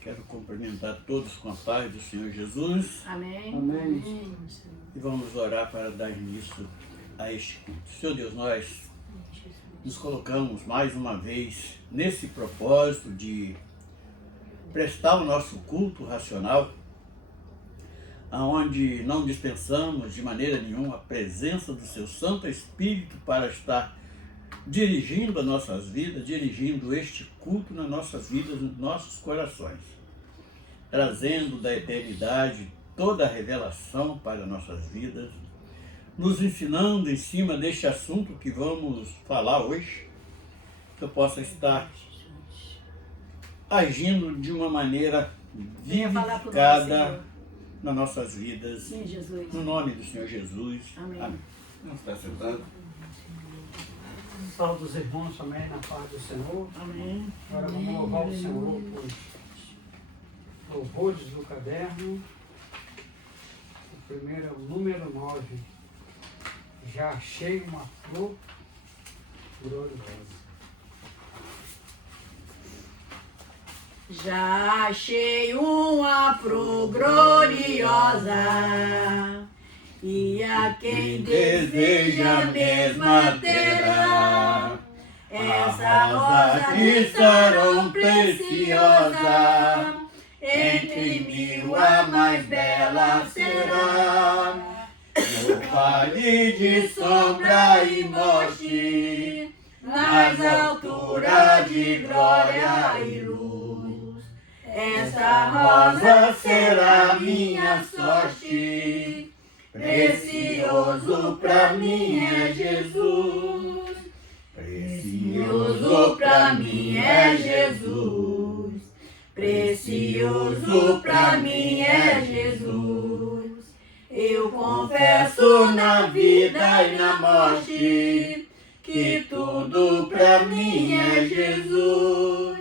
Quero cumprimentar todos com a paz do Senhor Jesus. Amém. Amém. E vamos orar para dar início a este culto. Senhor Deus, nós nos colocamos mais uma vez nesse propósito de prestar o nosso culto racional, aonde não dispensamos de maneira nenhuma a presença do Seu Santo Espírito para estar dirigindo as nossas vidas, dirigindo este culto nas nossas vidas, nos nossos corações, trazendo da eternidade toda a revelação para nossas vidas, nos ensinando em cima deste assunto que vamos falar hoje, que eu possa estar agindo de uma maneira vivificada nas nossas vidas. Sim, Jesus. No nome do Senhor Jesus. Amém. Amém. Vamos estar sentado. Salve os irmãos também na paz do Senhor. Amém. Agora vamos louvar o Senhor por louvores do caderno. O primeiro é o número 9. Já achei uma flor gloriosa. Já achei uma flor gloriosa, e a quem deseja a mesma terá. Essa rosa de Saron preciosa, entre mil a mais bela será. No vale de sombra e morte, nas alturas de glória e luz, essa rosa será minha sorte. Precioso pra mim é Jesus, precioso pra mim é Jesus, precioso pra mim é Jesus. Eu confesso na vida e na morte que tudo pra mim é Jesus.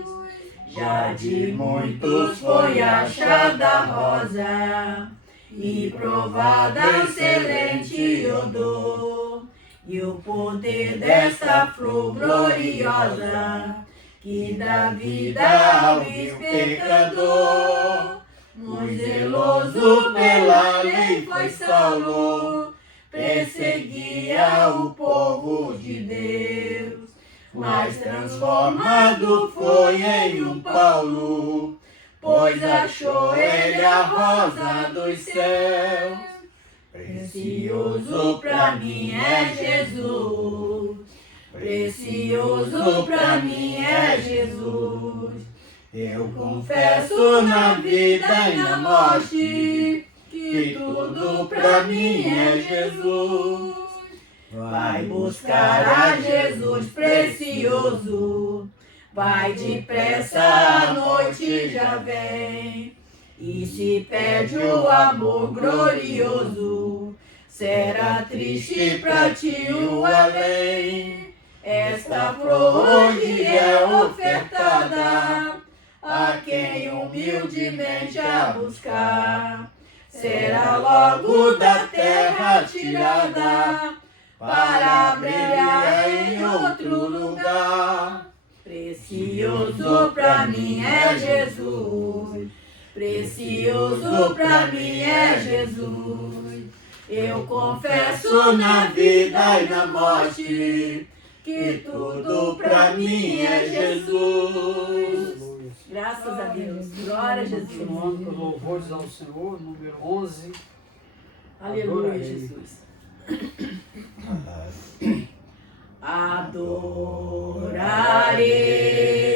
Já de muitos foi achada a rosa e provada excelente odor, e o poder desta flor gloriosa que dá vida ao vil pecador. Muito zeloso pela lei foi Saulo, perseguia o povo de Deus, mas transformado foi em um Paulo, pois achou ele a rosa dos céus. Precioso pra mim é Jesus, precioso pra mim é Jesus. Eu confesso na vida e na morte que tudo pra mim é Jesus. Vai buscar a Jesus precioso, vai depressa, a noite já vem. E se perde o amor glorioso, será triste pra ti o além. Esta flor hoje é ofertada a quem humildemente a buscar. Será logo da terra tirada para brilhar em outro lugar. Precioso pra mim é Jesus, precioso pra mim é Jesus. Eu confesso na vida e na morte que tudo pra mim é Jesus. Graças a Deus. Glória a Jesus. Continuando com louvores ao Senhor, número 11. Aleluia, Adorarei. Jesus.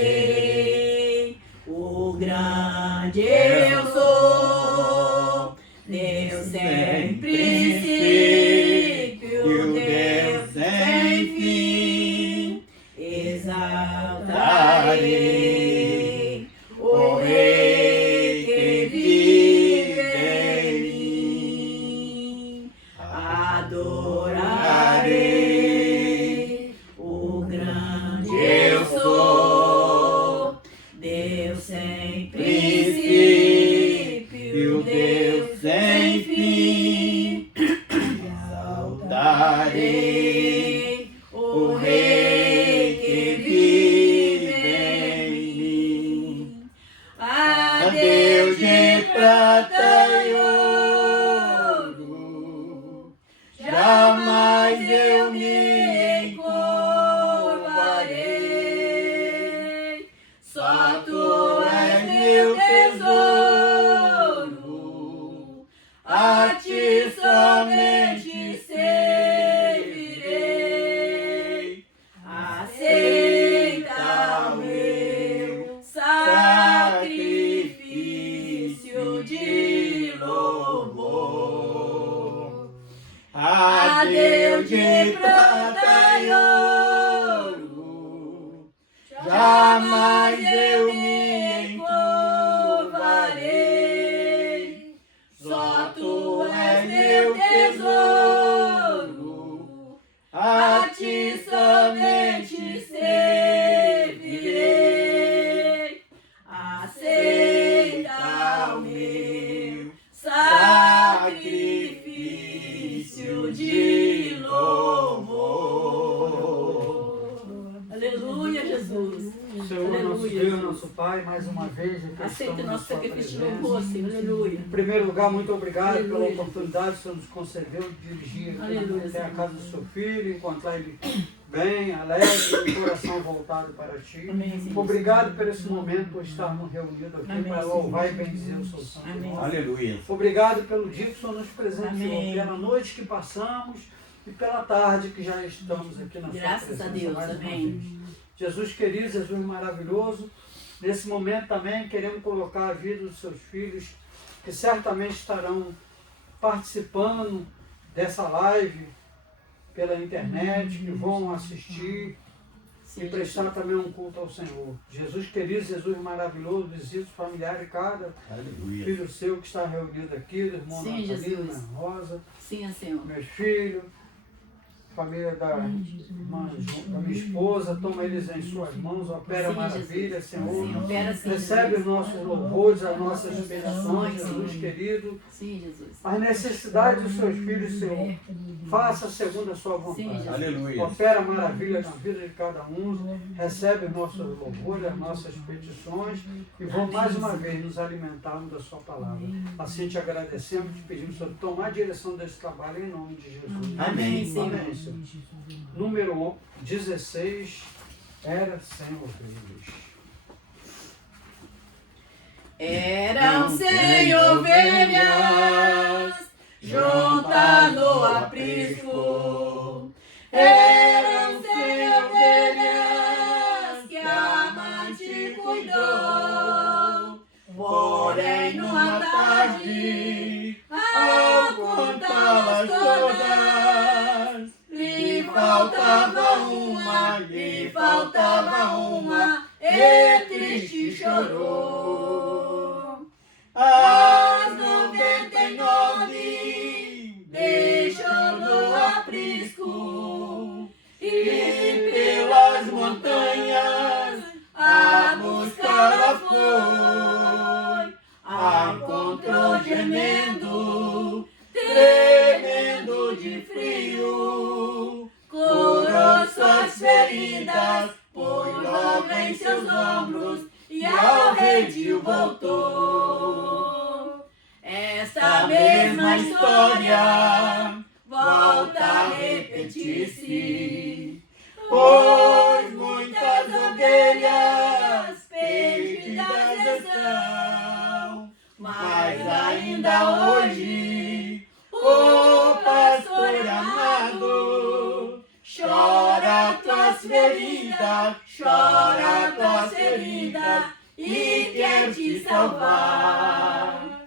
Adorarei o grande eu sou, Deus sem princípio, Deus sem fim. Exaltarei o Rei que vive em mim. Adorarei o grande eu sou, Deus sem princípio, Deus sem fim. Exaltarei o Rei que vive em mim. A Deus, Jesus. nosso Pai, mais uma vez aqui Aceita estamos o na nosso sua sacrifício de presença. louvor, Senhor. Aleluia. Em primeiro lugar, muito obrigado pela Aleluia, oportunidade que o Senhor nos concedeu de dirigir aqui Aleluia, até a Senhor. casa do seu filho, encontrar ele bem, alegre, com o coração voltado para ti. Amém, Senhor. Obrigado por esse momento, por estarmos reunidos aqui Amém, para Senhor. louvar e bendizer o seu santo Amém. nome. Aleluia. Obrigado pelo dia que o Senhor nos presenteou, Amém. pela noite que passamos e pela tarde que já estamos aqui na sua Graças presença a Deus, mais uma amém. vez. Jesus querido, Jesus maravilhoso, nesse momento também queremos colocar a vida dos seus filhos, que certamente estarão participando dessa live pela internet, que vão assistir e prestar também um culto ao Senhor. Jesus querido, Jesus maravilhoso, visita os familiares de cada Aleluia. filho seu que está reunido aqui, do irmão Sim, Natalino, Jesus. Ana Rosa, Sim, Senhor. meus filhos, família da irmã, da minha esposa, toma eles em suas mãos, opera Sim, maravilha, Jesus. Senhor. Sim, opera sim, Recebe Jesus. os nossos louvores, as nossas petições, Sim. Jesus querido. Sim, Jesus. As necessidades dos seus filhos, Senhor, faça segundo a sua Sim, vontade. Jesus. Aleluia. Opera maravilha na vida de cada um, recebe os nossos louvores, as nossas petições e vamos mais uma vez nos alimentarmos da sua palavra. Assim te agradecemos, te pedimos, Senhor, tomar a direção desse trabalho em nome de Jesus. Amém, Senhor. Amém, Senhor. Número 16, era sem ovelhas. Eram 100 ovelhas juntas no aprisco. Eram 100 ovelhas que a mãe te cuidou. Porém, numa tarde, ao contá-las todas, lhe faltava uma, e triste chorou. As 99 deixou no aprisco e pelas montanhas a buscá-la foi. A encontrou gemendo, tremendo de frio, curou suas feridas, pôs logo em seus ombros e ao redil voltou. Esta mesma história volta a repetir-se, pois muitas ovelhas perdidas estão, mas ainda hoje o pastor amado chora tuas feridas e quer te salvar.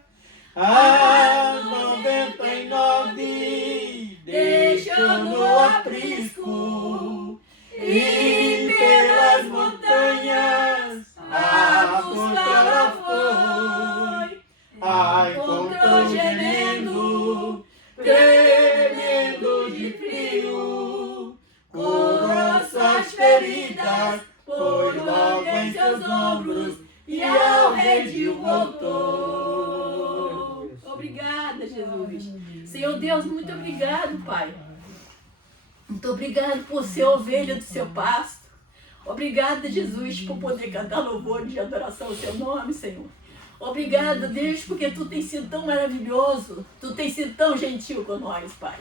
As 99 deixou no aprisco e pelas montanhas a buscá-la foi. A encontrou gemendo, tremendo de frio, curou suas feridas, pôs logo em seus ombros e ao redil voltou. Obrigada, Jesus. Senhor Deus, muito obrigado, Pai. Muito obrigado por ser ovelha do seu pasto. Obrigada, Jesus, por poder cantar louvor de adoração ao seu nome, Senhor. Obrigada, Deus, porque tu tens sido tão maravilhoso, tu tens sido tão gentil com nós, Pai.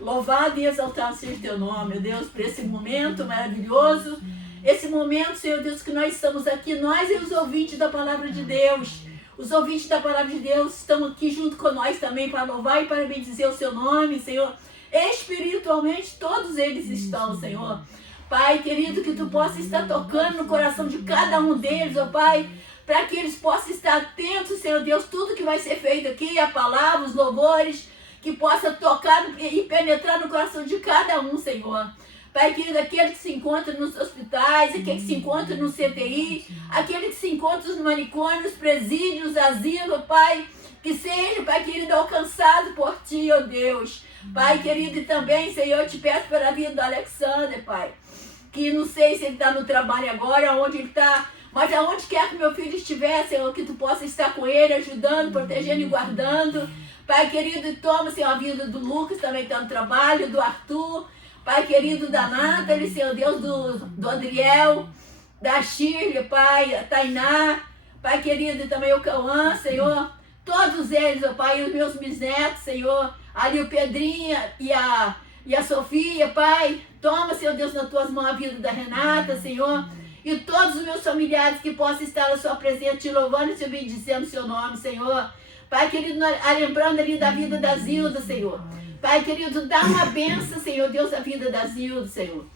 Louvado e exaltado seja o teu nome, Deus, por esse momento maravilhoso. Esse momento, Senhor Deus, que nós estamos aqui, nós e os ouvintes da palavra de Deus. Os ouvintes da palavra de Deus estão aqui junto com nós também para louvar e para bendizer o seu nome, Senhor. Espiritualmente, todos eles estão, Senhor. Pai querido, que tu possa estar tocando no coração de cada um deles, ó Pai, para que eles possam estar atentos, Senhor Deus, tudo que vai ser feito aqui, a palavra, os louvores, que possa tocar e penetrar no coração de cada um, Senhor. Pai querido, aquele que se encontra nos hospitais, aquele que se encontra no CTI, aquele que se encontra nos manicômios, presídios, asilos, Pai, que seja, Pai querido, alcançado por Ti, ó Deus. Pai querido, e também, Senhor, eu te peço pela vida do Alexander, Pai, que não sei se ele está no trabalho agora, onde ele está, mas aonde quer que meu filho estiver, Senhor, que Tu possa estar com ele, ajudando, protegendo e guardando. Pai querido, e toma, Senhor, a vida do Lucas, também está no trabalho, do Arthur, Pai querido, da Nathalie, Senhor Deus, do Adriel, da Shirley, Pai, a Tainá, Pai querido, e também o Cauã, Senhor, todos eles, ó Pai, e os meus bisnetos, Senhor, ali o Pedrinha e a Sofia, Pai, toma, Senhor Deus, nas tuas mãos a vida da Renata, Senhor, e todos os meus familiares que possam estar na sua presença, te louvando e te bendizendo o seu nome, Senhor. Pai querido, lembrando ali da vida da Zilda, Senhor. Pai querido, dá uma benção, Senhor Deus, da vida da Zilda, Senhor.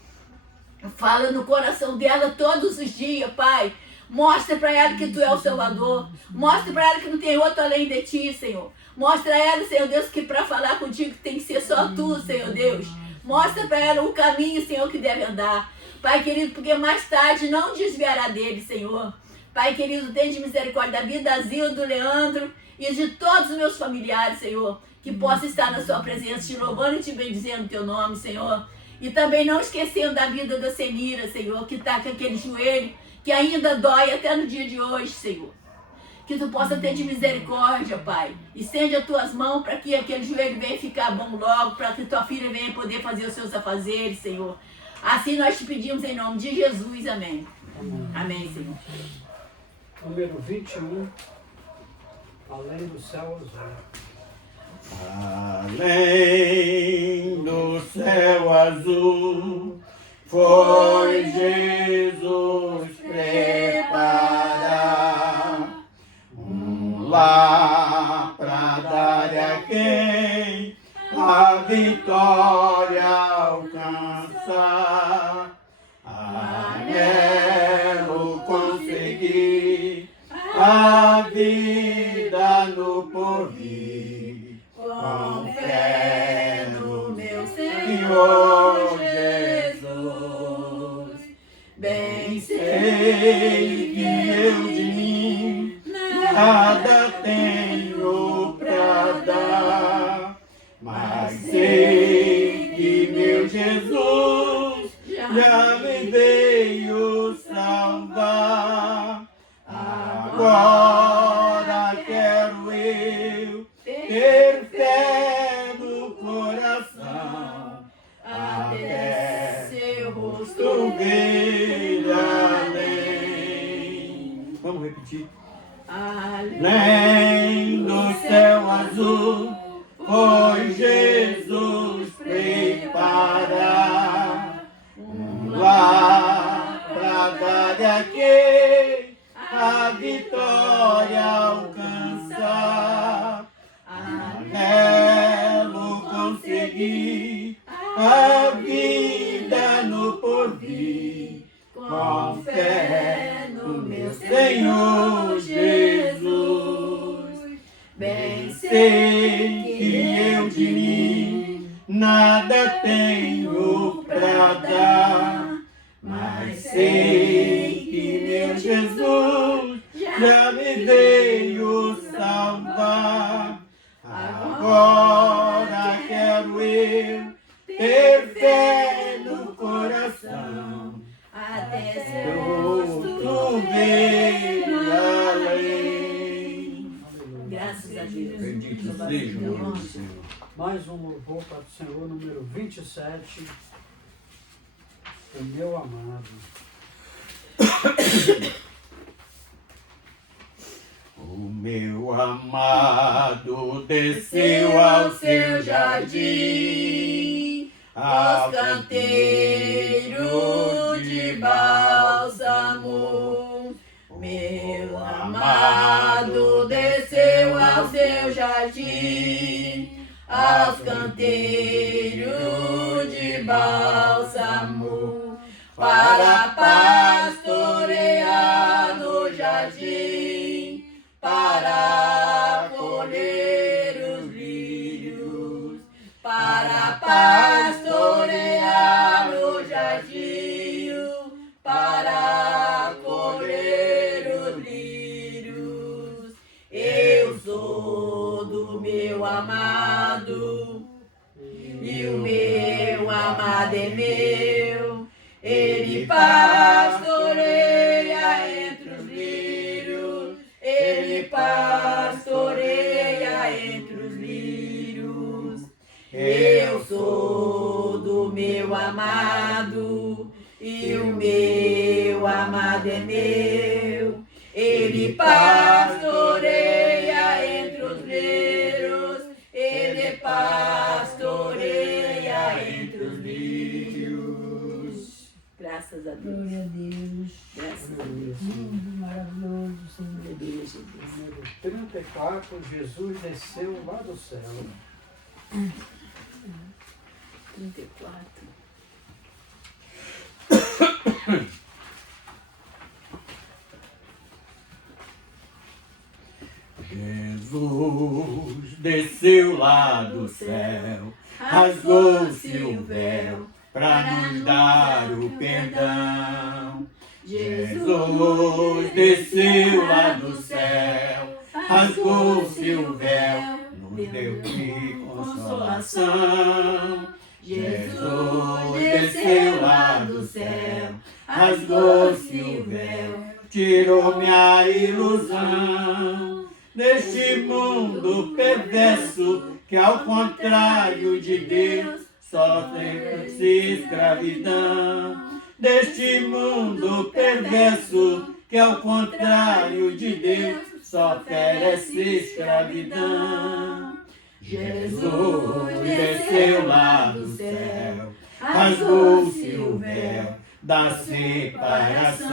Fala no coração dela todos os dias, Pai. Mostra para ela que Tu é o Salvador. Mostra para ela que não tem outro além de Ti, Senhor. Mostra a ela, Senhor Deus, que para falar contigo tem que ser só Tu, Senhor Deus. Mostra para ela o caminho, Senhor, que deve andar. Pai querido, porque mais tarde não desviará dele, Senhor. Pai querido, tem de misericórdia da vida da Zilda, do Leandro e de todos os meus familiares, Senhor. Que possa estar na sua presença, te louvando e te bendizendo o Teu nome, Senhor. E também não esquecendo da vida da Senira, Senhor, que está com aquele joelho que ainda dói até no dia de hoje, Senhor. Que Tu possa ter de misericórdia, Pai. Estende as Tuas mãos para que aquele joelho venha ficar bom logo, para que Tua filha venha poder fazer os seus afazeres, Senhor. Assim nós te pedimos em nome de Jesus, amém. Amém, Senhor. Número 21, além do céu azul. Além do céu azul, foi Jesus preparar um lar pra dar a quem a vitória alcançar. Anelo conseguir a vida no porvir, com fé no meu Senhor Jesus. Bem sei que eu de mim nada tenho pra dar, mas sei que meu Jesus já me veio salvar. Agora quero eu ter fé no coração, até seu rosto ver além. Vamos repetir. Além do céu azul, foi Jesus preparar um lar pra dar a quem a vitória alcançar. Anelo conseguir a vida no porvir, com fé no meu Senhor Jesus. Bem sei que eu de mim nada tenho pra dar, mas sei que meu Jesus já me veio salvar. Agora quero eu ter fé no coração, até seu rosto ver além. Graças a Deus. Bendito seja o nome do Senhor. Mais um louvor para o Senhor, número 27, o meu amado. O meu amado desceu ao seu jardim, aos canteiros de bálsamo. Meu amado desceu ao seu jardim, aos canteiros de bálsamo, para pastorear no jardim, para colher os lírios, para pastorear no jardim, para colher os lírios. Eu sou do meu amado, e o meu amado é meu. Ele pastoreia entre os lírios, ele pastoreia entre os lírios. Eu sou do meu amado, e o meu amado amado é meu. Ele pastoreia entre os rios, ele pastoreia entre os rios. Graças a Deus. Glória a Deus. Graças a Deus. Lindo, maravilhoso, Senhor. Aleluia, Jesus. Número 34, Jesus desceu lá do céu. 34. Jesus desceu lá do céu, rasgou-se o véu para nos dar o perdão. Jesus desceu lá do céu, rasgou-se o véu, nos deu de consolação. Jesus desceu lá do céu, rasgou-se o véu, tirou minha ilusão deste mundo perverso que, ao contrário de Deus, sofre escravidão. Deste mundo perverso que, ao contrário de Deus, só oferece escravidão. Jesus desceu lá do céu, rasgou-se o véu da separação.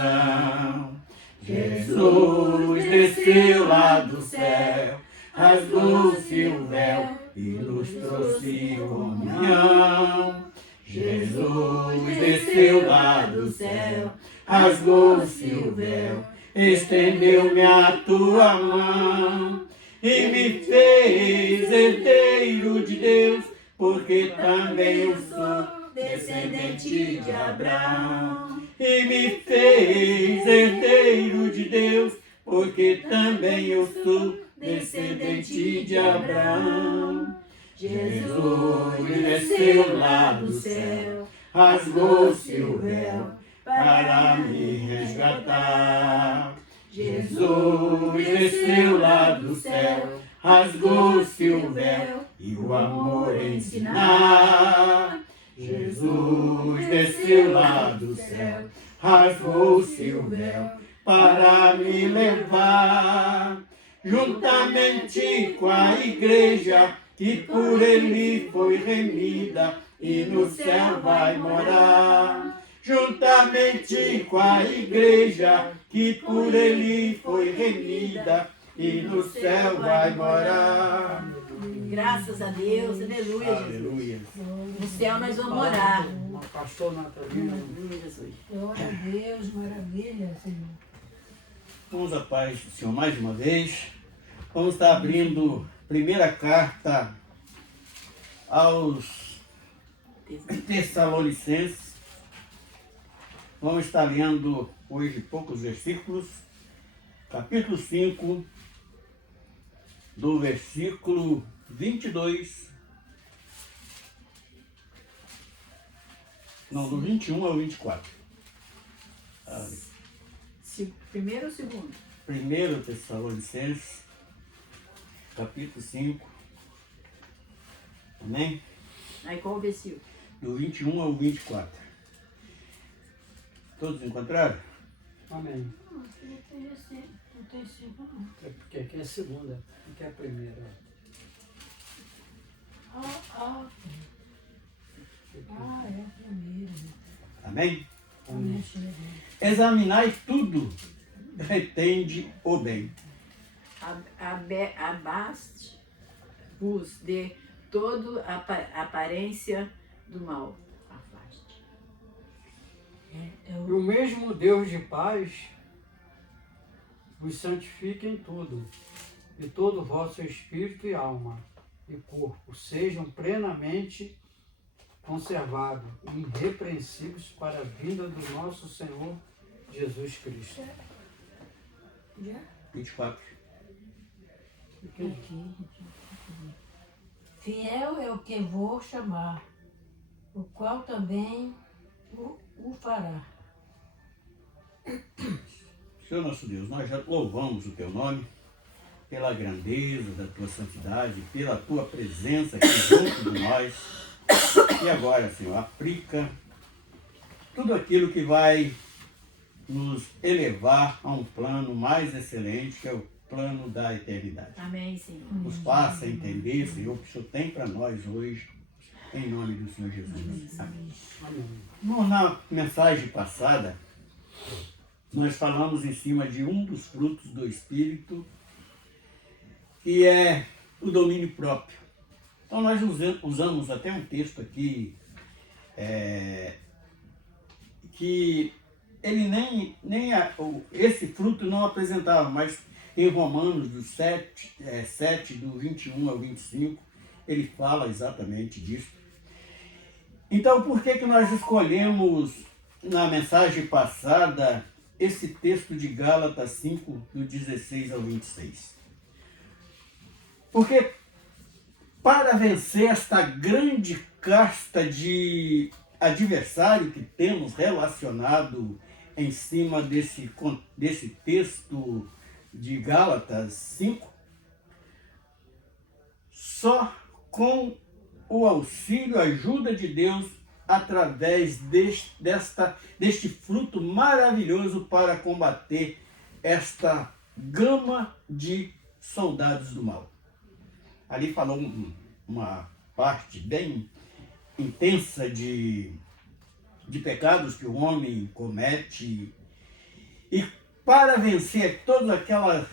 Jesus desceu lá do céu, rasgou-se o véu e nos trouxe comunhão. Jesus desceu lá do céu, rasgou-se o véu, estendeu-me a tua mão e me fez herdeiro de Deus, porque também eu sou descendente de Abraão. E me fez herdeiro de Deus, porque também eu sou descendente de Abraão. Jesus desceu lá do céu, rasgou-se o véu para me resgatar. Jesus desceu lá do céu, rasgou-se o véu e o amor ensinar. Jesus desceu lá do céu, rasgou-se o véu para me levar, juntamente com a igreja que por ele foi remida e no céu vai morar. Juntamente com a igreja que por ele foi remida e no céu vai morar. Graças a Deus, aleluia, Jesus. Aleluia. No céu nós vamos morar. Uma pastor Natalina. Aleluia, Jesus. Glória a Deus, maravilha, Senhor. Vamos à paz do Senhor mais uma vez. Vamos estar abrindo a primeira carta aos Tessalonicenses. Vamos estar lendo hoje poucos versículos. Capítulo 5, do versículo 22. Não, do 21 ao 24. Primeiro ou segundo? 1 Tessalonicenses, capítulo 5. Amém? Aí qual o versículo? Do 21 ao 24. Todos encontraram? Amém. Não tem cinco, não. É porque aqui é a segunda, aqui é a primeira. Ah, é a primeira. Amém? Amém, Senhor. Examinai tudo, retende o bem. Abaste-vos de toda aparência do mal. Afaste. E o mesmo Deus de paz vos santifique em tudo, e todo o vosso espírito e alma e corpo sejam plenamente conservados e irrepreensíveis para a vinda do nosso Senhor Jesus Cristo. Já? 24. Aqui. Fiel é o que vou chamar, o qual também o fará. Senhor nosso Deus, nós já louvamos o teu nome pela grandeza da tua santidade, pela tua presença aqui junto de nós. E agora, Senhor, aplica tudo aquilo que vai nos elevar a um plano mais excelente, que é o plano da eternidade. Amém, Senhor. Nos faça entender, Senhor, o que o Senhor tem para nós hoje, em nome do Senhor Jesus. Amém. Na mensagem passada, nós falamos em cima de um dos frutos do Espírito, que é o domínio próprio. Então nós usamos até um texto aqui, que ele esse fruto não apresentava, mas em Romanos do 7, do 21 ao 25, ele fala exatamente disso. Então, por que nós escolhemos, na mensagem passada, esse texto de Gálatas 5, do 16 ao 26? Porque para vencer esta grande casta de adversário que temos relacionado em cima desse texto de Gálatas 5, só com o auxílio, a ajuda de Deus, através deste fruto maravilhoso para combater esta gama de soldados do mal. Ali falou uma parte bem intensa de pecados que o homem comete, e para vencer toda aquela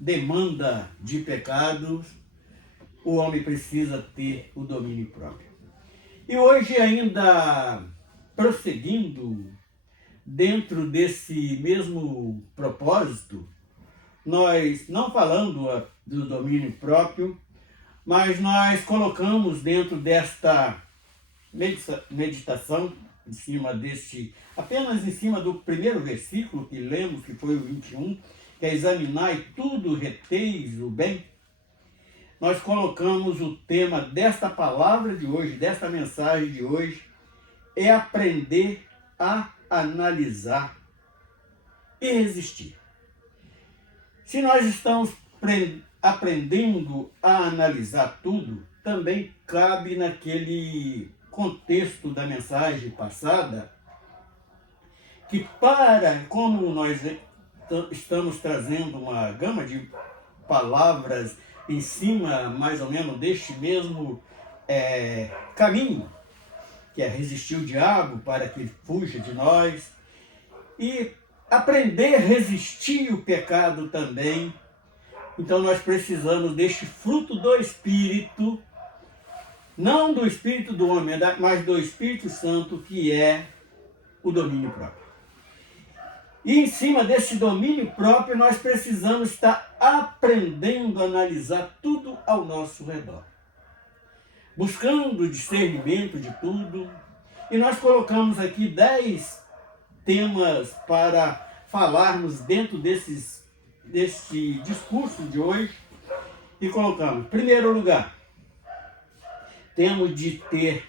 demanda de pecados, o homem precisa ter o domínio próprio. E hoje, ainda prosseguindo dentro desse mesmo propósito, nós não falando do domínio próprio, mas nós colocamos dentro desta meditação, apenas em cima do primeiro versículo que lemos, que foi o 21, que é examinar e tudo reteis o bem. Nós colocamos o tema desta palavra de hoje, desta mensagem de hoje, é aprender a analisar e resistir. Se nós estamos aprendendo a analisar tudo, também cabe naquele contexto da mensagem passada, que como nós estamos trazendo uma gama de palavras em cima, mais ou menos, deste mesmo caminho, que é resistir o diabo para que ele fuja de nós, e aprender a resistir o pecado também. Então nós precisamos deste fruto do Espírito, não do Espírito do homem, mas do Espírito Santo, que é o domínio próprio. E em cima desse domínio próprio, nós precisamos estar aprendendo a analisar tudo ao nosso redor, buscando discernimento de tudo. E nós colocamos aqui 10 temas para falarmos dentro desse discurso de hoje. E colocamos, em primeiro lugar, temos de ter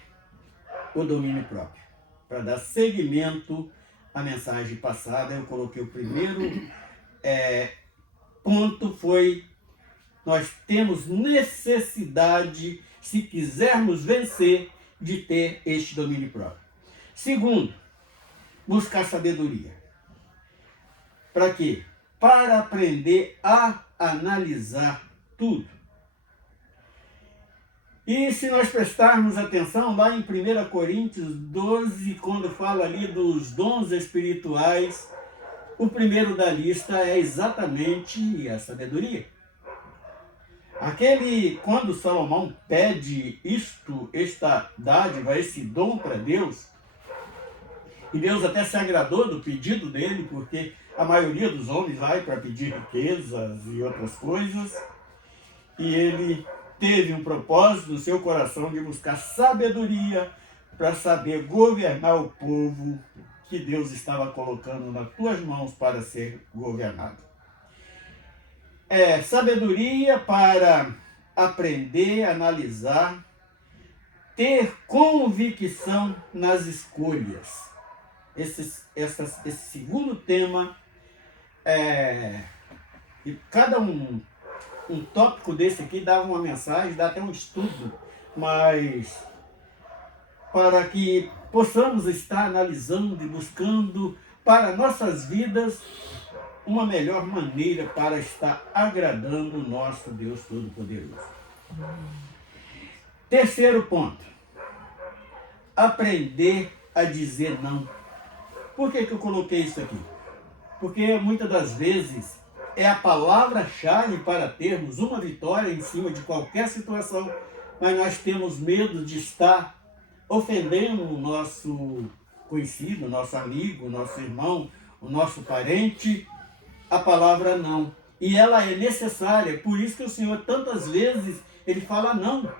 o domínio próprio. Para dar seguimento à mensagem passada, eu coloquei o primeiro ponto, foi: nós temos necessidade, se quisermos vencer, de ter este domínio próprio. Segundo, buscar sabedoria. Para quê? Para aprender a analisar tudo. E se nós prestarmos atenção lá em 1 Coríntios 12, quando fala ali dos dons espirituais, o primeiro da lista é exatamente a sabedoria. Quando Salomão pede esta dádiva, esse dom para Deus, e Deus até se agradou do pedido dele, porque a maioria dos homens vai para pedir riquezas e outras coisas, e ele teve um propósito no seu coração de buscar sabedoria para saber governar o povo que Deus estava colocando nas tuas mãos para ser governado. Sabedoria para aprender, analisar, ter convicção nas escolhas. Esse segundo tema, e cada um tópico desse aqui dava uma mensagem, dá até um estudo, mas para que possamos estar analisando e buscando para nossas vidas uma melhor maneira para estar agradando o nosso Deus Todo-Poderoso. Terceiro ponto, aprender a dizer não. Por que eu coloquei isso aqui? Porque muitas das vezes é a palavra-chave para termos uma vitória em cima de qualquer situação, mas nós temos medo de estar ofendendo o nosso conhecido, o nosso amigo, o nosso irmão, o nosso parente. A palavra não. E ela é necessária, por isso que o Senhor tantas vezes ele fala não.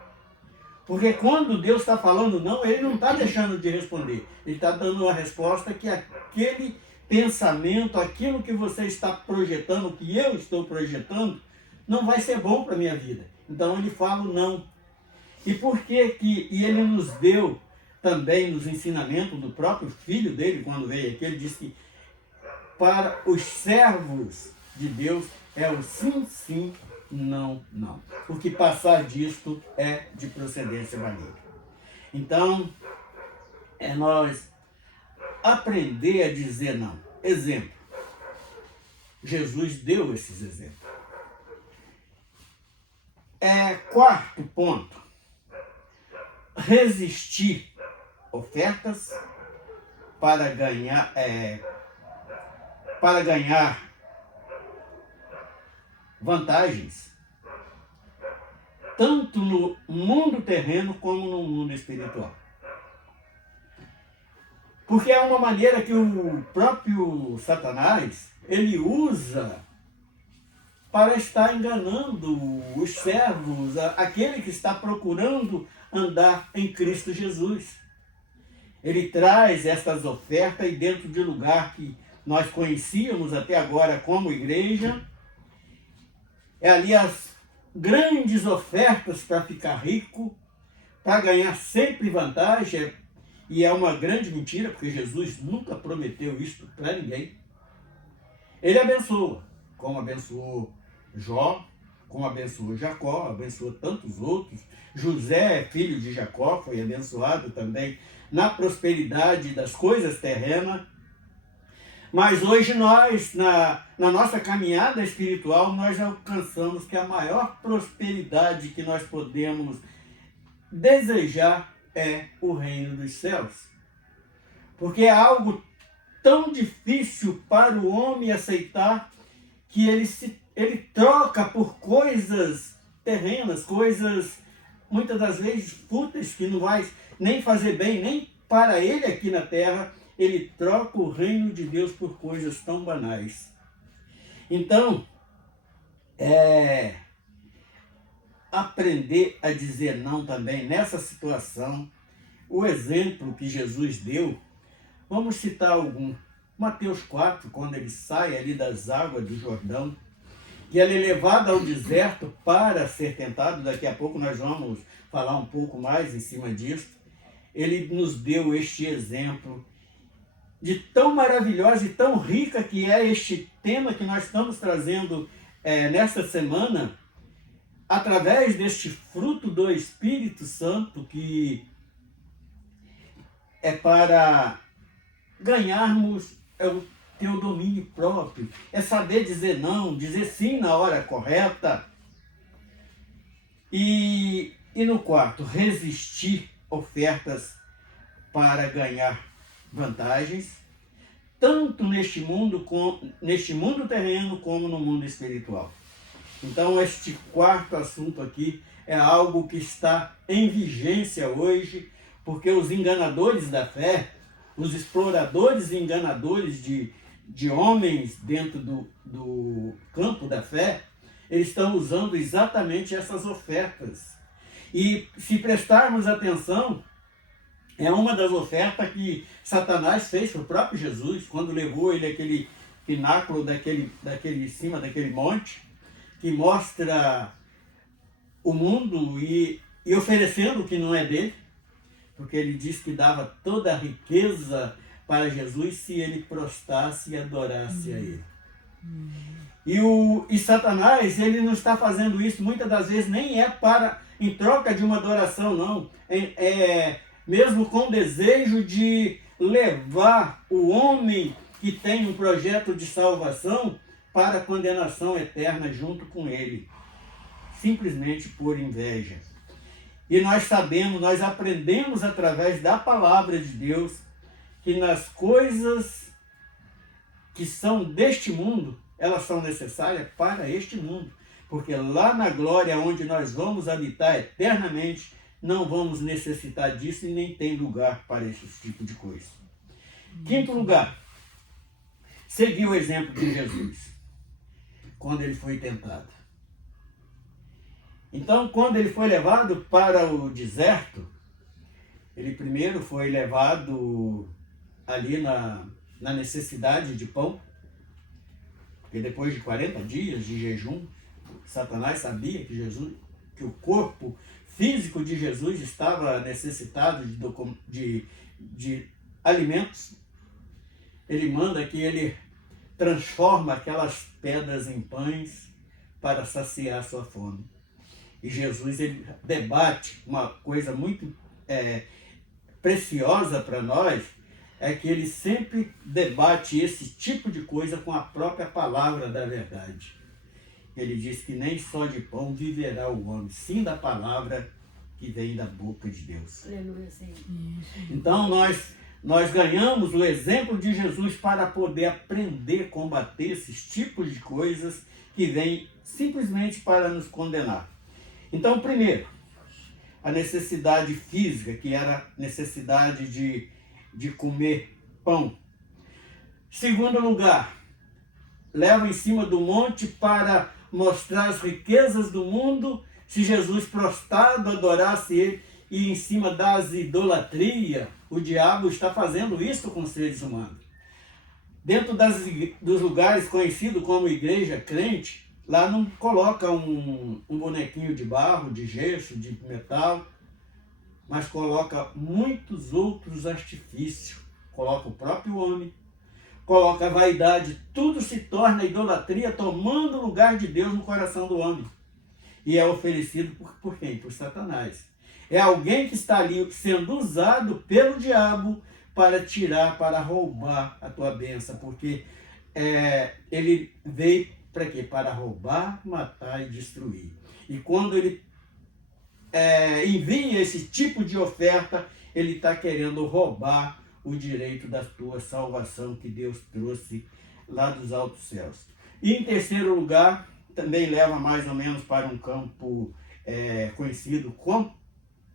Porque quando Deus está falando não, ele não está deixando de responder. Ele está dando uma resposta que aquele pensamento, aquilo que você está projetando, que eu estou projetando, não vai ser bom para a minha vida. Então ele fala o não. E por que que ele nos deu também nos ensinamentos do próprio filho dele, quando veio aqui, ele disse que para os servos de Deus é o sim, sim, não, não. Porque passar disto é de procedência maligna. Então, é nós aprender a dizer não. Exemplo. Jesus deu esses exemplos. Quarto ponto. Resistir ofertas para ganhar vantagens, tanto no mundo terreno como no mundo espiritual. Porque é uma maneira que o próprio Satanás, ele usa para estar enganando os servos, aquele que está procurando andar em Cristo Jesus. Ele traz essas ofertas e dentro de um lugar que nós conhecíamos até agora como igreja, é ali as grandes ofertas para ficar rico, para ganhar sempre vantagem, e é uma grande mentira, porque Jesus nunca prometeu isso para ninguém. Ele abençoa, como abençoou Jó, como abençoou Jacó, abençoou tantos outros. José, filho de Jacó, foi abençoado também na prosperidade das coisas terrenas. Mas hoje nós, na nossa caminhada espiritual, nós alcançamos que a maior prosperidade que nós podemos desejar é o reino dos céus. Porque é algo tão difícil para o homem aceitar que ele troca por coisas terrenas, coisas muitas das vezes fúteis, que não vai nem fazer bem nem para ele aqui na terra. Ele troca o reino de Deus por coisas tão banais. Então, aprender a dizer não também nessa situação. O exemplo que Jesus deu, vamos citar algum. Mateus 4, quando ele sai ali das águas do Jordão, que ele é levado ao deserto para ser tentado. Daqui a pouco nós vamos falar um pouco mais em cima disso. Ele nos deu este exemplo de tão maravilhosa e tão rica que é este tema que nós estamos trazendo nesta semana, através deste fruto do Espírito Santo, que é para ganharmos o teu domínio próprio, é saber dizer não, dizer sim na hora correta. E no quarto, resistir ofertas para ganhar vantagens, tanto neste mundo terreno como no mundo espiritual. Então este quarto assunto aqui é algo que está em vigência hoje, porque os enganadores da fé, os exploradores e enganadores de homens dentro do campo da fé, eles estão usando exatamente essas ofertas. E se prestarmos atenção, é uma das ofertas que Satanás fez para o próprio Jesus, quando levou ele àquele pináculo em cima daquele monte, que mostra o mundo e oferecendo o que não é dele, porque ele disse que dava toda a riqueza para Jesus se ele prostrasse e adorasse a ele. E Satanás, ele não está fazendo isso, muitas das vezes nem é em troca de uma adoração, não. Mesmo com o desejo de levar o homem que tem um projeto de salvação para a condenação eterna junto com ele, simplesmente por inveja. E nós sabemos, nós aprendemos através da palavra de Deus que nas coisas que são deste mundo, elas são necessárias para este mundo. Porque lá na glória, onde nós vamos habitar eternamente, não vamos necessitar disso e nem tem lugar para esse tipo de coisa. Quinto lugar, seguir o exemplo de Jesus, quando ele foi tentado. Então, quando ele foi levado para o deserto, ele primeiro foi levado ali na necessidade de pão, porque depois de 40 dias de jejum, Satanás sabia que o corpo físico de Jesus estava necessitado de alimentos. Ele manda que ele transforma aquelas pedras em pães para saciar sua fome. E Jesus, ele debate uma coisa muito preciosa para nós, é que ele sempre debate esse tipo de coisa com a própria palavra da verdade. Ele diz que nem só de pão viverá o homem, sim da palavra que vem da boca de Deus. Aleluia, Senhor. Então nós ganhamos o exemplo de Jesus para poder aprender a combater esses tipos de coisas que vêm simplesmente para nos condenar. Então, primeiro, a necessidade física, que era a necessidade de comer pão. Segundo lugar, leva em cima do monte para mostrar as riquezas do mundo. Se Jesus prostrado adorasse ele e em cima das idolatrias, o diabo está fazendo isso com os seres humanos. Dentro dos lugares conhecidos como igreja crente, lá não coloca um bonequinho de barro, de gesso, de metal, mas coloca muitos outros artifícios. Coloca o próprio homem, coloca a vaidade, tudo se torna idolatria, tomando o lugar de Deus no coração do homem. E é oferecido por quem? Por Satanás. É alguém que está ali sendo usado pelo diabo para tirar, para roubar a tua bênção, porque ele veio para quê? Para roubar, matar e destruir. E quando ele envia esse tipo de oferta, ele está querendo roubar o direito da tua salvação que Deus trouxe lá dos altos céus. E em terceiro lugar, também leva mais ou menos para um campo conhecido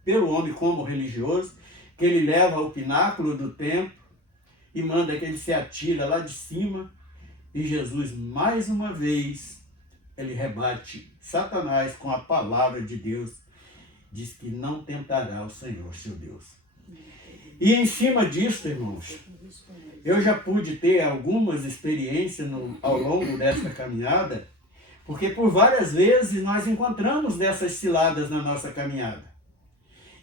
pelo homem como religioso, que ele leva ao pináculo do templo e manda que ele se atira lá de cima. E Jesus, mais uma vez, ele rebate Satanás com a palavra de Deus. Diz que não tentará o Senhor, seu Deus. E em cima disso, irmãos, eu já pude ter algumas experiências ao longo dessa caminhada, porque por várias vezes nós encontramos dessas ciladas na nossa caminhada.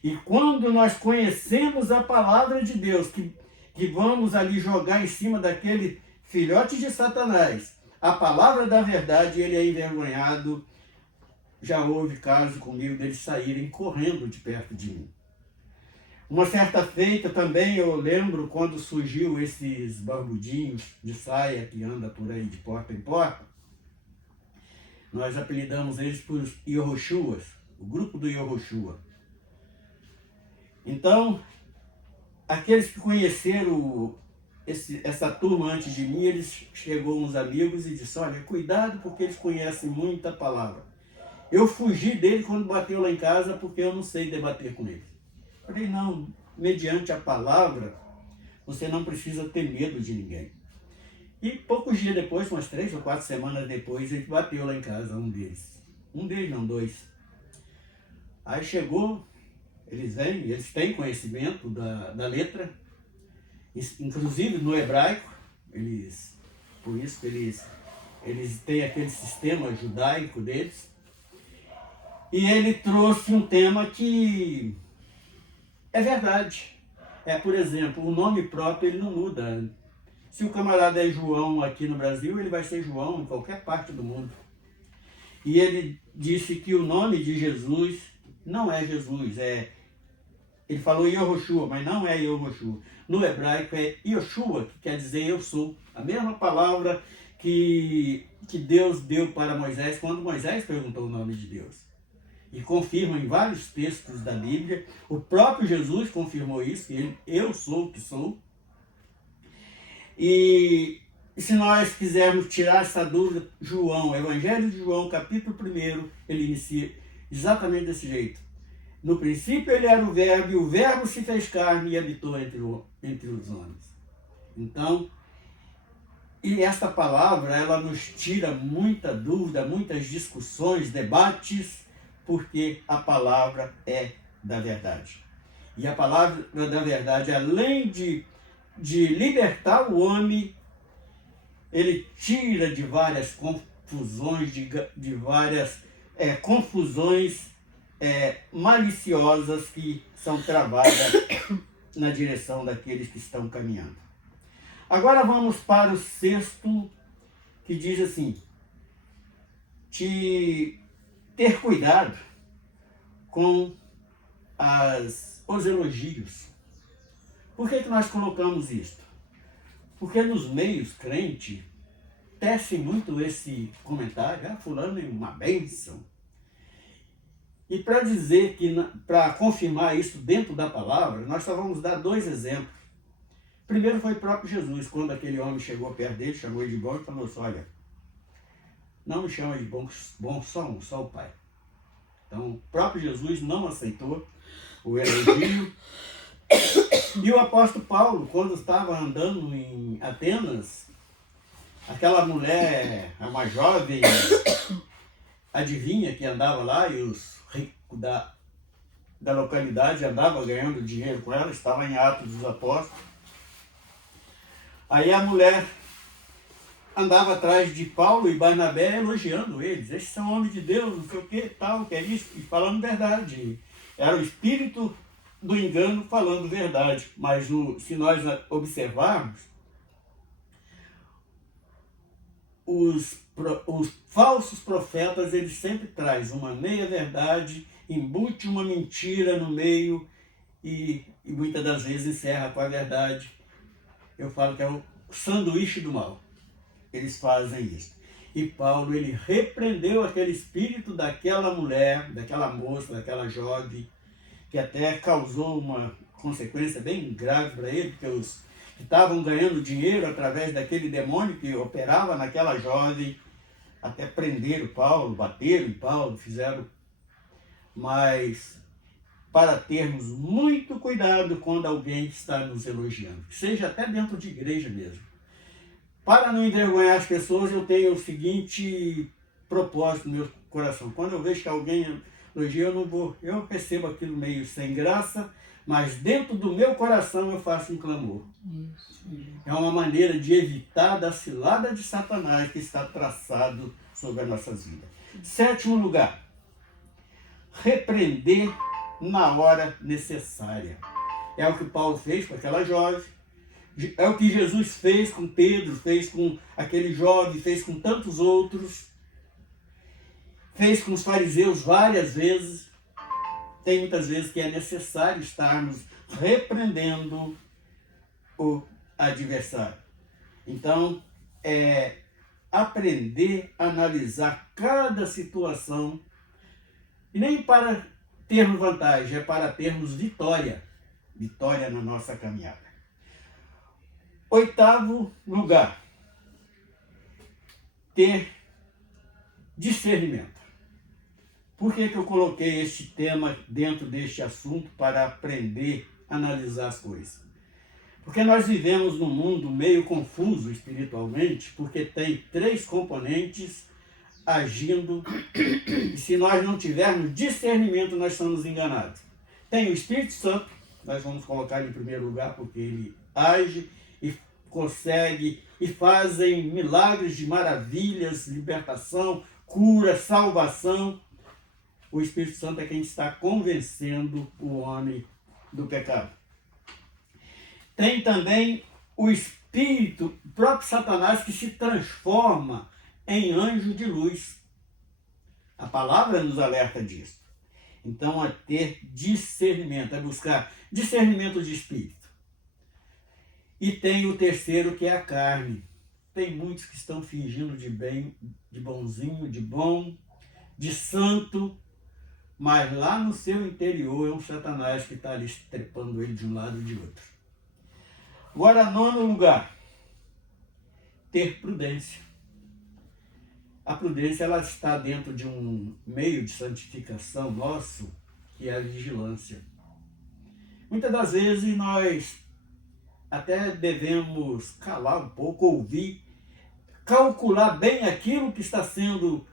E quando nós conhecemos a palavra de Deus, que vamos ali jogar em cima daquele filhote de Satanás, a palavra da verdade, ele é envergonhado. Já houve caso comigo deles saírem correndo de perto de mim. Uma certa feita também eu lembro quando surgiu esses barbudinhos de saia que anda por aí de porta em porta. Nós apelidamos eles por Yehoshuas, o grupo do Yehoshua. Então, aqueles que conheceram essa turma antes de mim, eles chegou uns amigos e disse: olha, cuidado porque eles conhecem muita palavra. Eu fugi dele quando bateu lá em casa porque eu não sei debater com ele. Falei, não, mediante a palavra, você não precisa ter medo de ninguém. E poucos dias depois, umas 3 ou 4 semanas depois, ele bateu lá em casa, um deles. Um deles, não, 2. Aí chegou, eles têm conhecimento da letra, inclusive no hebraico, por isso que eles têm aquele sistema judaico deles. E ele trouxe um tema que é verdade. Por exemplo, o nome próprio ele não muda. Se o camarada é João aqui no Brasil, ele vai ser João em qualquer parte do mundo. E ele disse que o nome de Jesus não é Jesus, é Ele falou Yehoshua, mas não é Yehoshua. No hebraico é Yoshua, que quer dizer eu sou. A mesma palavra que Deus deu para Moisés quando Moisés perguntou o nome de Deus. E confirma em vários textos da Bíblia. O próprio Jesus confirmou isso, ele, eu sou o que sou. E se nós quisermos tirar essa dúvida, João, Evangelho de João, capítulo 1, ele inicia exatamente desse jeito. No princípio ele era o Verbo, e o Verbo se fez carne e habitou entre os homens. Então, e esta palavra, ela nos tira muita dúvida, muitas discussões, debates, porque a palavra é da verdade. E a palavra da verdade, além de libertar o homem, ele tira de várias confusões, de várias confusões maliciosas que são travadas na direção daqueles que estão caminhando. Agora vamos para o 6º, que diz assim: ter cuidado com os elogios. Por que nós colocamos isto? Porque nos meios crentes tece muito esse comentário, fulano é uma bênção. E para dizer que, para confirmar isso dentro da palavra, nós só vamos dar 2 exemplos. Primeiro foi o próprio Jesus, quando aquele homem chegou perto dele, chamou ele de bom e falou assim: olha, não me chama de bom só o Pai. Então, o próprio Jesus não aceitou o elogio. E o apóstolo Paulo, quando estava andando em Atenas, aquela mulher, uma jovem adivinha que andava lá, e os ricos da localidade andavam ganhando dinheiro com ela, estava em Atos dos Apóstolos. Aí a mulher andava atrás de Paulo e Barnabé elogiando eles. Esses são homens de Deus, não sei o que, tal, que é isso, e falando verdade. Era o espírito do engano falando verdade. Mas se nós observarmos, os falsos profetas, eles sempre trazem uma meia-verdade, embute uma mentira no meio e muitas das vezes encerra com a verdade. Eu falo que é o sanduíche do mal. Eles fazem isso. E Paulo, ele repreendeu aquele espírito daquela mulher, daquela moça, daquela jovem, que até causou uma consequência bem grave para ele, porque os que estavam ganhando dinheiro através daquele demônio que operava naquela jovem, até prenderam Paulo, bateram em Paulo, fizeram. Mas para termos muito cuidado quando alguém está nos elogiando, seja até dentro de igreja mesmo. Para não envergonhar as pessoas, eu tenho o seguinte propósito no meu coração: quando eu vejo que alguém elogia, eu recebo aquilo meio sem graça, mas dentro do meu coração eu faço um clamor. É uma maneira de evitar da cilada de Satanás que está traçado sobre as nossas vidas. 7º lugar, repreender na hora necessária. É o que Paulo fez com aquela jovem, é o que Jesus fez com Pedro, fez com aquele jovem, fez com tantos outros, fez com os fariseus várias vezes. Tem muitas vezes que é necessário estarmos repreendendo o adversário. Então, aprender a analisar cada situação, e nem para termos vantagem, é para termos vitória na nossa caminhada. 8º lugar, ter discernimento. Por que eu coloquei este tema dentro deste assunto para aprender a analisar as coisas? Porque nós vivemos num mundo meio confuso espiritualmente, porque tem 3 componentes agindo, e se nós não tivermos discernimento, nós somos enganados. Tem o Espírito Santo, nós vamos colocar em primeiro lugar, porque ele age e consegue e fazem milagres de maravilhas, libertação, cura, salvação. O Espírito Santo é quem está convencendo o homem do pecado. Tem também o Espírito, o próprio Satanás, que se transforma em anjo de luz. A palavra nos alerta disso. Então, a ter discernimento, a buscar discernimento de espírito. E tem o terceiro, que é a carne. Tem muitos que estão fingindo de bem, de bonzinho, de bom, de santo, mas lá no seu interior é um Satanás que está ali trepando ele de um lado e de outro. Agora, nono lugar, ter prudência. A prudência, ela está dentro de um meio de santificação nosso, que é a vigilância. Muitas das vezes nós até devemos calar um pouco, ouvir, calcular bem aquilo que está sendo,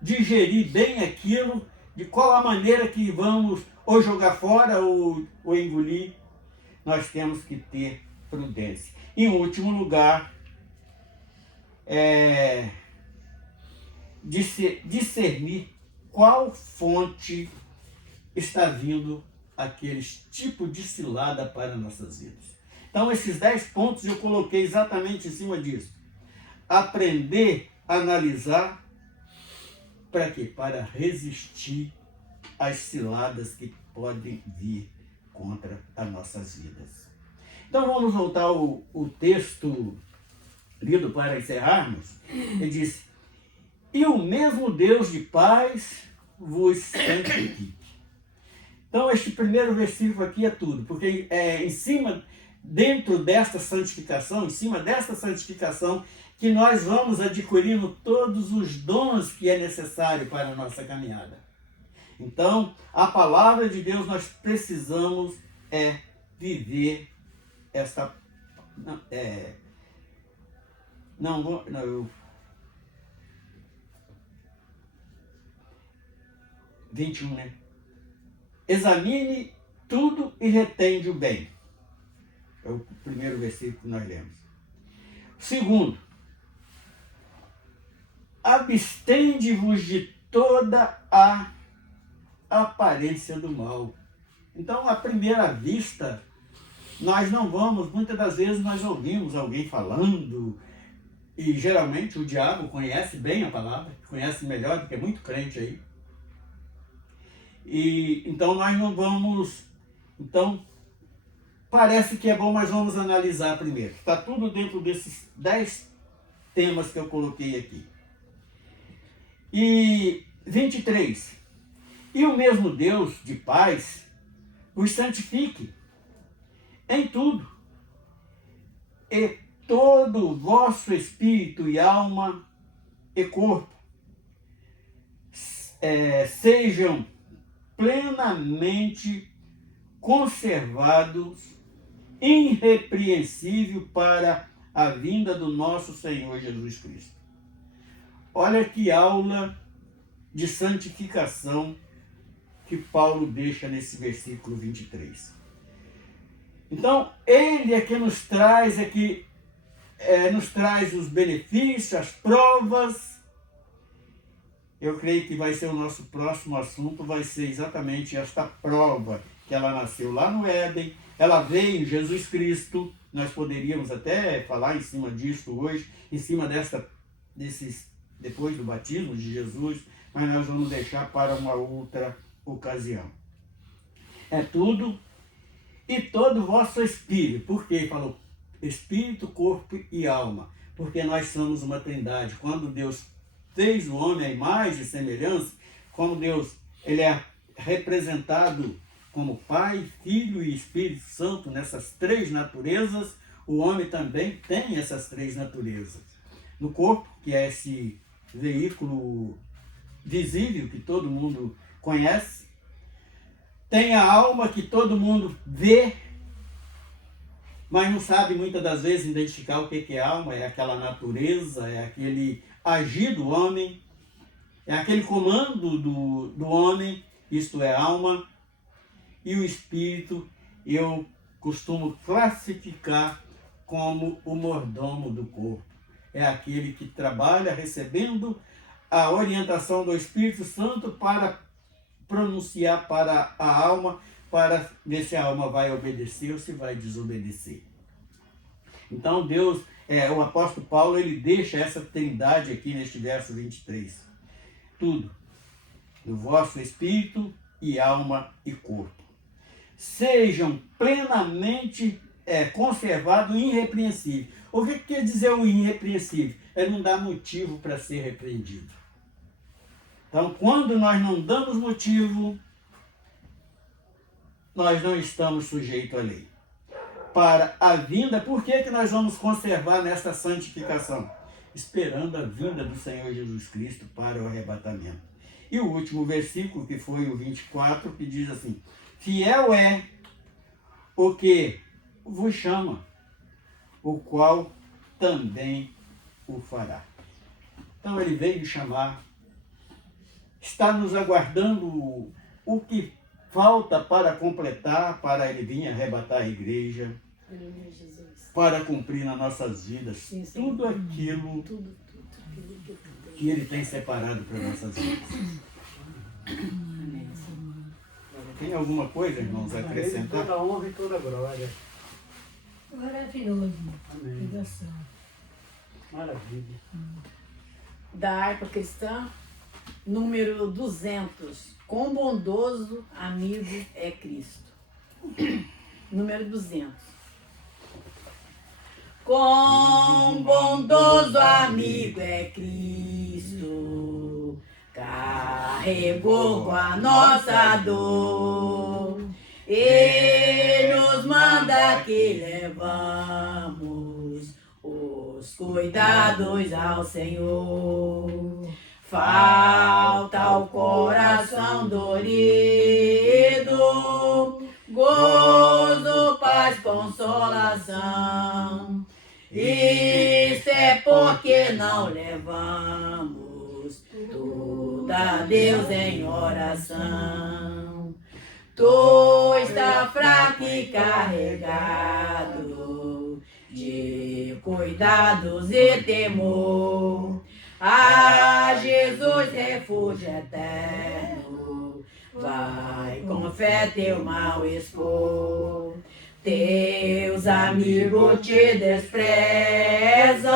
digerir bem aquilo, de qual a maneira que vamos ou jogar fora ou engolir. Nós temos que ter prudência. Em último lugar, discernir qual fonte está vindo aquele tipo de cilada para nossas vidas. Então, esses 10 pontos eu coloquei exatamente em cima disso. Aprender a analisar, para quê? Para resistir às ciladas que podem vir contra as nossas vidas. Então, vamos voltar ao texto lido para encerrarmos. Ele diz: e o mesmo Deus de paz vos santifique. Então, este primeiro versículo aqui é tudo, porque dentro desta santificação, em cima desta santificação, que nós vamos adquirindo todos os dons que é necessário para a nossa caminhada. Então, a palavra de Deus, nós precisamos viver esta... 21, né? Examine tudo e retende o bem. É o primeiro versículo que nós lemos. Segundo, abstende-vos de toda a aparência do mal. Então, à primeira vista, nós não vamos, muitas das vezes nós ouvimos alguém falando, e geralmente o diabo conhece bem a palavra, conhece melhor do que muito crente aí. E então nós não vamos, então parece que é bom, mas vamos analisar primeiro. Está tudo dentro desses 10 temas que eu coloquei aqui. E 23. E o mesmo Deus de paz os santifique em tudo, e todo o vosso espírito e alma e corpo sejam plenamente conservados, irrepreensível para a vinda do nosso Senhor Jesus Cristo. Olha que aula de santificação que Paulo deixa nesse versículo 23. Então, ele é que nos traz, nos traz os benefícios, as provas. Eu creio que vai ser o nosso próximo assunto, vai ser exatamente esta prova, que ela nasceu lá no Éden, ela veio em Jesus Cristo. Nós poderíamos até falar em cima disso hoje, em cima depois do batismo de Jesus, mas nós vamos deixar para uma outra ocasião. É tudo e todo o vosso espírito. Por quê? Falou espírito, corpo e alma. Porque nós somos uma trindade. Quando Deus fez o homem à imagem e semelhança, como Deus ele é representado como Pai, Filho e Espírito Santo nessas 3 naturezas, o homem também tem essas 3 naturezas. No corpo, que é esse veículo visível que todo mundo conhece, tem a alma que todo mundo vê, mas não sabe muitas das vezes identificar o que é alma. É aquela natureza, é aquele agir do homem, é aquele comando do homem, isto é alma. E o espírito eu costumo classificar como o mordomo do corpo. É aquele que trabalha recebendo a orientação do Espírito Santo para pronunciar para a alma, para ver se a alma vai obedecer ou se vai desobedecer. Então Deus, o apóstolo Paulo, ele deixa essa trindade aqui neste verso 23. Tudo, do vosso espírito e alma e corpo. Sejam plenamente conservados e irrepreensíveis. O que quer dizer o irrepreensível? É não dar motivo para ser repreendido. Então, quando nós não damos motivo, nós não estamos sujeitos à lei. Para a vinda, por que nós vamos conservar nessa santificação? Esperando a vinda do Senhor Jesus Cristo para o arrebatamento. E o último versículo, que foi o 24, que diz assim: fiel é o que vos chama, o qual também o fará. Então ele veio chamar, está nos aguardando o que falta para completar, para ele vir arrebatar a igreja, para cumprir nas nossas vidas tudo aquilo que ele tem separado para nossas vidas. Tem alguma coisa, irmãos, a acrescentar? Toda honra e toda glória. Maravilhoso. Amém. Ligação. Maravilha. Da harpa cristã, número 200. Quão bondoso amigo é Cristo. Número 200. Quão bondoso amigo é Cristo, carregou a nossa dor, e nos manda que levamos os cuidados ao Senhor. Falta o coração dorido, gozo, paz, consolação. Isso é porque não levamos tudo a Deus em oração. Tu está fraco e carregado de cuidados e temor. A Jesus, refúgio eterno, vai com fé teu mal expor. Teus amigos te desprezam,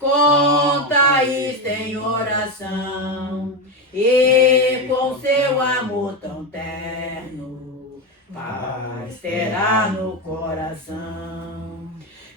conta isto em oração, e com seu amor tão terno, paz terá no coração.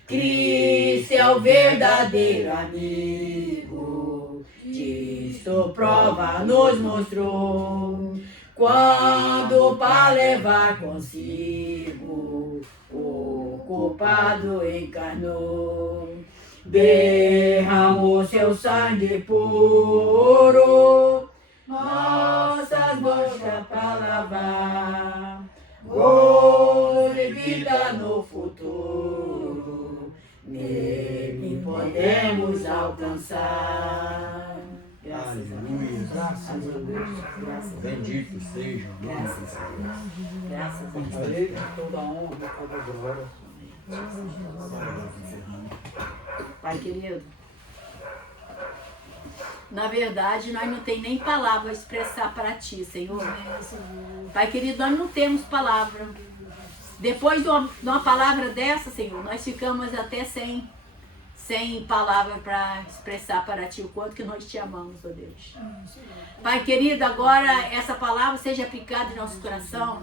Cristo é o verdadeiro amigo, disto prova nos mostrou, quando para levar consigo o culpado encarnou. Derramou seu sangue puro, nossas manchas para lavar, gozo e vida no futuro, nele podemos alcançar. Graças a Deus. Graças a Deus. Graças a Deus. Bendito seja o nome do Senhor. Graças a A Deus. Ele toda honra e toda glória. Pai querido, na verdade nós não temos nem palavra a expressar para Ti, Senhor. Pai querido, nós não temos palavra. Depois de uma palavra dessa, Senhor, nós ficamos até sem palavra para expressar para Ti o quanto que nós Te amamos, ó Deus. Pai querido, agora essa palavra seja aplicada em nosso coração.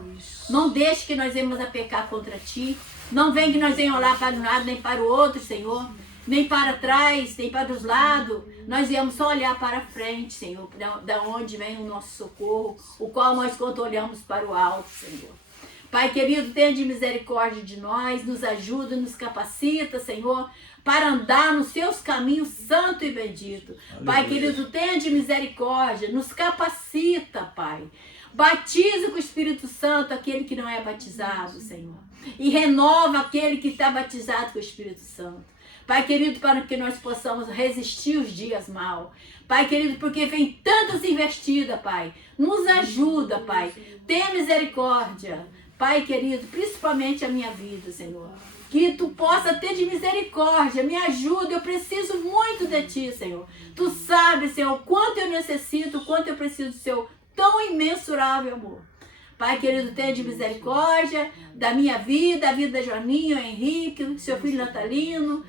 Não deixe que nós venhamos a pecar contra Ti. Não venha que nós venhamos olhar para um lado nem para o outro, Senhor. Nem para trás, nem para os lados. Nós viemos só olhar para frente, Senhor. Da onde vem o nosso socorro, o qual nós quando olhamos para o alto, Senhor. Pai querido, tenha de misericórdia de nós, nos ajuda, nos capacita, Senhor, para andar nos seus caminhos santo e bendito. Aleluia. Pai querido, tenha de misericórdia, nos capacita, Pai. Batiza com o Espírito Santo aquele que não é batizado, Senhor. E renova aquele que está batizado com o Espírito Santo. Pai querido, para que nós possamos resistir os dias maus. Pai querido, porque vem tantas investidas, Pai. Nos ajuda, Pai. Tenha misericórdia. Pai querido, principalmente a minha vida, Senhor. Que Tu possa ter de misericórdia. Me ajuda, eu preciso muito de Ti, Senhor. Tu sabes, Senhor, o quanto eu necessito, o quanto eu preciso do Seu tão imensurável amor. Pai querido, tenha de misericórdia da minha vida, a vida da Joaninha, o Henrique, do seu filho Natalino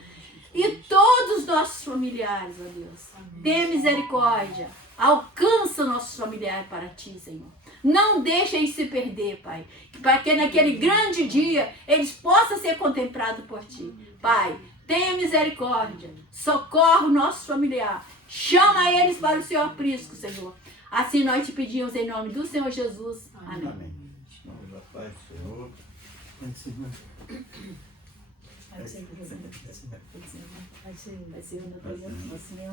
e todos os nossos familiares, ó Deus. Tenha misericórdia. Alcança nossos familiares para Ti, Senhor. Não deixe eles se perder, Pai. Para que naquele grande dia eles possam ser contemplados por Ti. Pai, tenha misericórdia. Socorre o nosso familiar. Chama eles para o Seu aprisco, Senhor. Assim nós te pedimos em nome do Senhor Jesus. Amém. Amém. Em nome da paz do Senhor. Vai ser, Vai ser, vai ser, vai ser, vai ser, vai ser, vai ser, vai ser, vai ser,